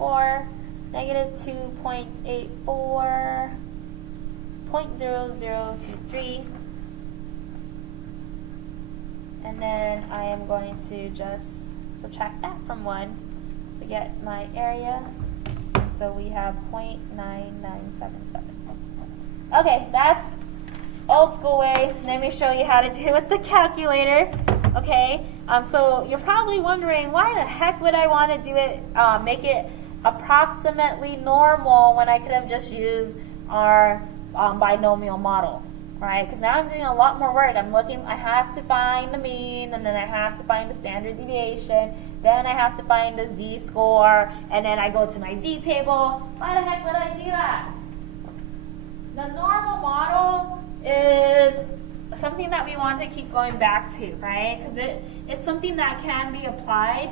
2.84, negative 2.84, 0.0023, and then I am going to just subtract that from 1 to get my area. So we have 0.9977. Okay, that's old school way. Let me show you how to do it with the calculator. Okay, so you're probably wondering, why the heck would I want to do it, make it approximately normal when I could have just used our binomial model, right? Because now I'm doing a lot more work. I have to find the mean, and then I have to find the standard deviation, then I have to find the z-score, and then I go to my z-table. Why the heck would I do that? The normal model is something that we want to keep going back to, right? Because it's something that can be applied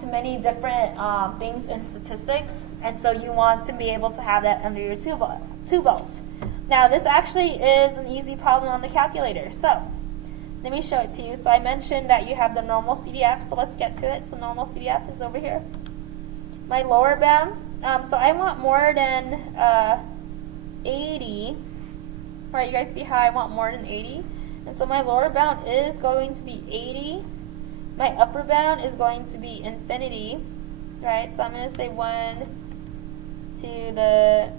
to many different things in statistics, and so you want to be able to have that under your tool belt. Now, this actually is an easy problem on the calculator. So, let me show it to you. So I mentioned that you have the normal CDF, so let's get to it. So normal CDF is over here. My lower bound, so I want more than 80. Right, you guys see how I want more than 80? And so my lower bound is going to be 80. My upper bound is going to be infinity. Right, so I'm going to say 1 to the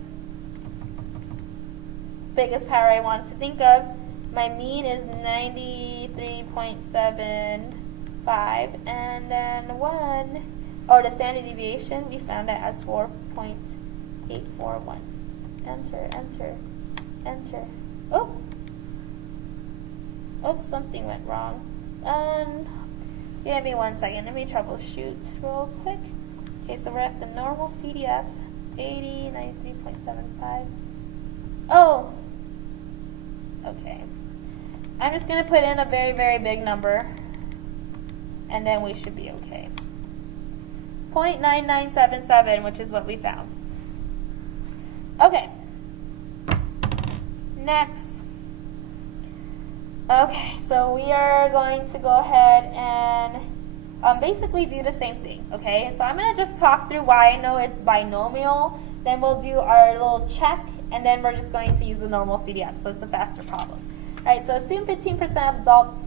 biggest power I want to think of. My mean is 93.75, and then the standard deviation, we found that as 4.841. Enter, enter, enter. Oh! Oops, something went wrong. Give me 1 second. Let me troubleshoot real quick. Okay, so we're at the normal CDF, 80, 93.75. Oh! Okay. I'm just going to put in a very, very big number, and then we should be okay. 0.9977, which is what we found. Okay. Next. Okay, so we are going to go ahead and basically do the same thing, okay? So I'm going to just talk through why I know it's binomial, then we'll do our little check, and then we're just going to use the normal CDF, so it's a faster problem. Alright, so assume 15% of adults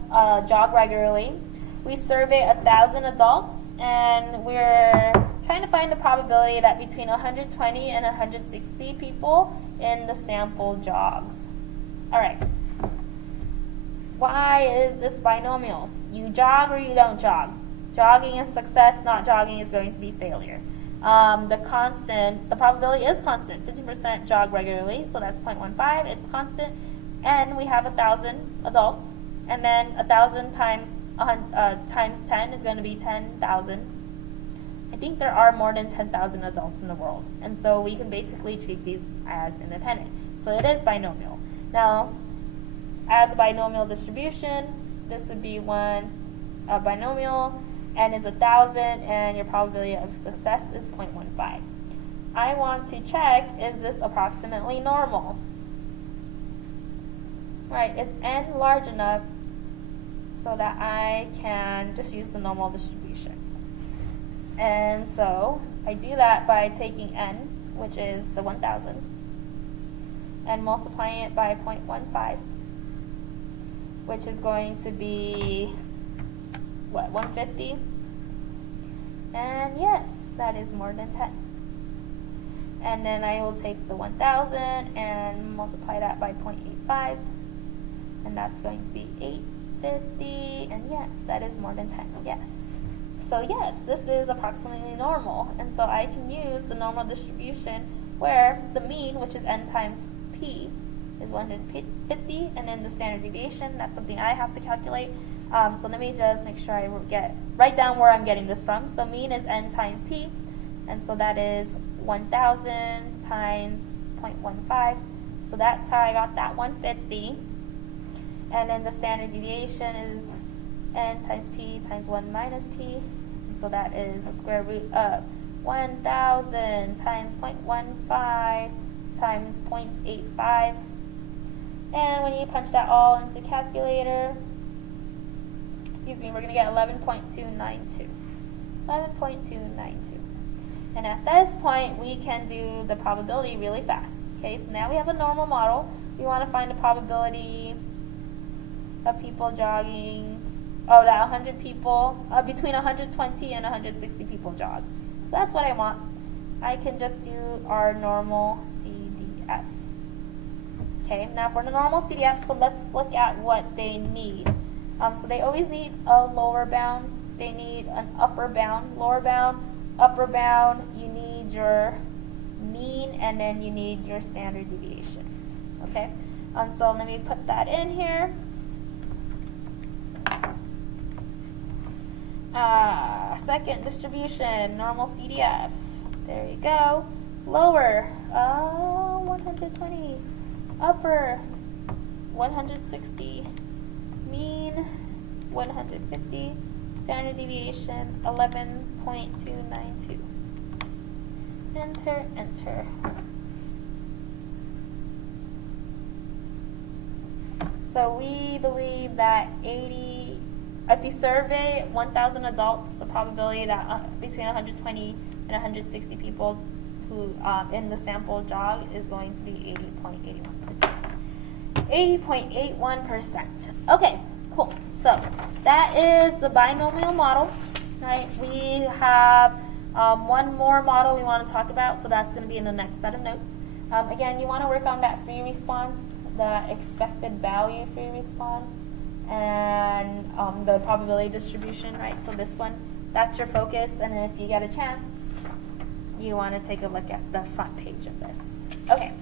jog regularly. We survey 1,000 adults, and we're trying to find the probability that between 120 and 160 people in the sample jogs. Alright, why is this binomial? You jog or you don't jog. Jogging is success, not jogging is going to be failure. The probability is constant. 15% jog regularly, so that's 0.15. It's constant. And we have 1,000 adults, and then 1,000 times 10 is going to be 10,000. I think there are more than 10,000 adults in the world, and so we can basically treat these as independent. So it is binomial. Now, as a binomial distribution, this would be one binomial, n is 1,000, and your probability of success is 0.15. I want to check, is this approximately normal? Right, is n large enough so that I can just use the normal distribution? And so I do that by taking n, which is the 1,000, and multiplying it by 0.15, which is going to be, what, 150? And yes, that is more than 10. And then I will take the 1,000 and multiply that by 0.85, and that's going to be 850, and yes, that is more than 10, yes. So yes, this is approximately normal, and so I can use the normal distribution where the mean, which is n times p, is 150, and then the standard deviation, that's something I have to calculate. So let me just make sure I write down where I'm getting this from. So mean is n times p, and so that is 1,000 times 0.15. So that's how I got that 150. And then the standard deviation is n times p times 1 minus p. And so that is the square root of 1,000 times 0.15 times 0.85. And when you punch that all into the calculator, we're going to get 11.292. 11.292. And at this point, we can do the probability really fast. Okay, so now we have a normal model. We want to find the probability of people jogging, that 100 people, between 120 and 160 people jog. So that's what I want. I can just do our normal CDF. Okay, now for the normal CDF, so let's look at what they need. So they always need a lower bound, they need an upper bound, lower bound, upper bound, you need your mean, and then you need your standard deviation. Okay, so let me put that in here. Second distribution, normal CDF. There you go. Lower, 120. Upper, 160. Mean, 150. Standard deviation, 11.292. Enter, enter. So we believe that if you survey 1,000 adults, the probability that between 120 and 160 people who in the sample jog is going to be 80.81%. 80.81%. Okay, cool. So that is the binomial model. Right? We have one more model we want to talk about, so that's going to be in the next set of notes. Again, you want to work on that free response, the expected value free response, and the probability distribution, right? So this one, that's your focus, and if you get a chance, you want to take a look at the front page of this. Okay.